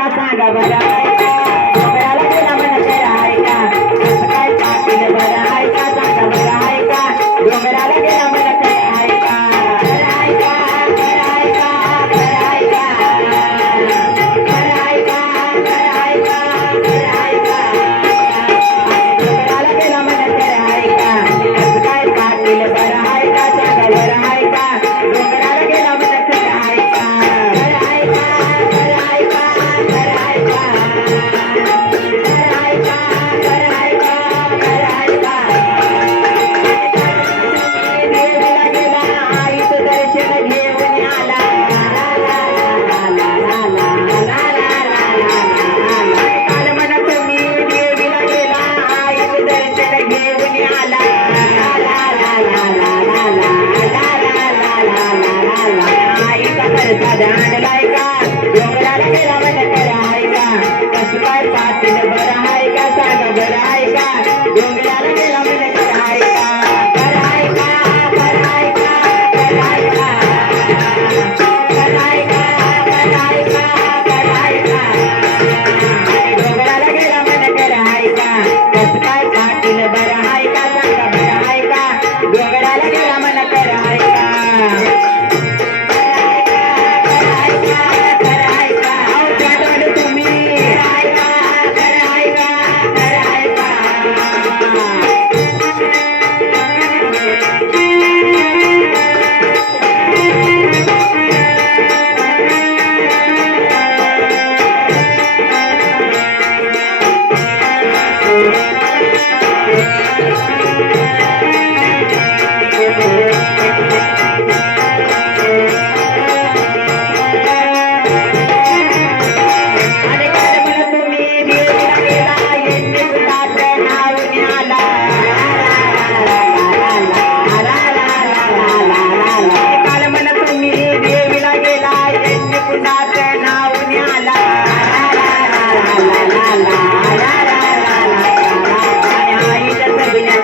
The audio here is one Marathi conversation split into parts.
का सांगा बरं आहे का डोंगराला गेला मन तर आहे का कसं काय पाटील बरं आहे का सांगा बरं आहे का डोंगराला गेला मन तर आहे का बरं आहे का बरं आहे का बरं आहे का बरं आहे का बरं आहे का बरं आहे का डोंगराला गेला मन तर आहे का कसं काय पाटील बरं आहे का सांगा बरं आहे का डोंगराला गेला मन तर आहे का बरं आहे का बरं आहे का बरं आहे का बरं आहे का बरं आहे का बरं आहे का देवीला गेला आईचं दर्शन घेऊन आला काल म्हणत मी देवीला गेला आईचं दर्शन घेऊन आला आईचा प्रसाद आणलाय का डोंगराला गेला मन तर आहे का कसं काय पाटील बरं आहे का सांगा बरं आहे का डोंगराला गेला मन तर आहे का बरं आहे का बरं आहे का बरं आहे का बरं आहे का बरं आहे का बरं आहे का डोंगराला गेला मन तर आहे का कसं काय पाटील बरं आहे का सांगा बरं आहे का डोंगराला गेला मन तर आहे का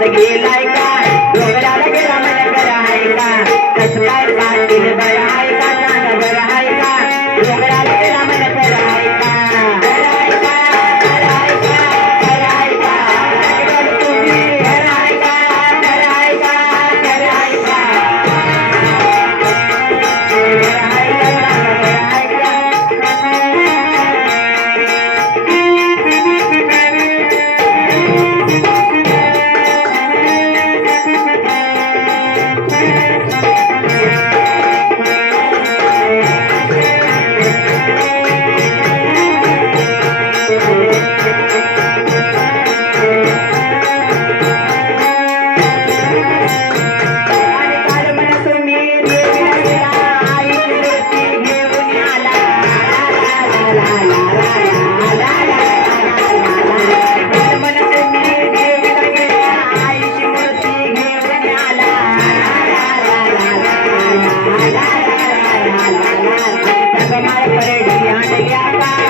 गेलाय का डोंगराला गेला मन तर आहे का कसं काय पाटील बरं आहे का सांगा बरं आहे का डोंगराला गेला मन तर आहे का बरं आहे का बरं आहे का बरं आहे का तुम्ही बरं आहे का बरं आहे का बरं आहे का बरं आहे का सांगा बरं आहे का परडी आणल्या का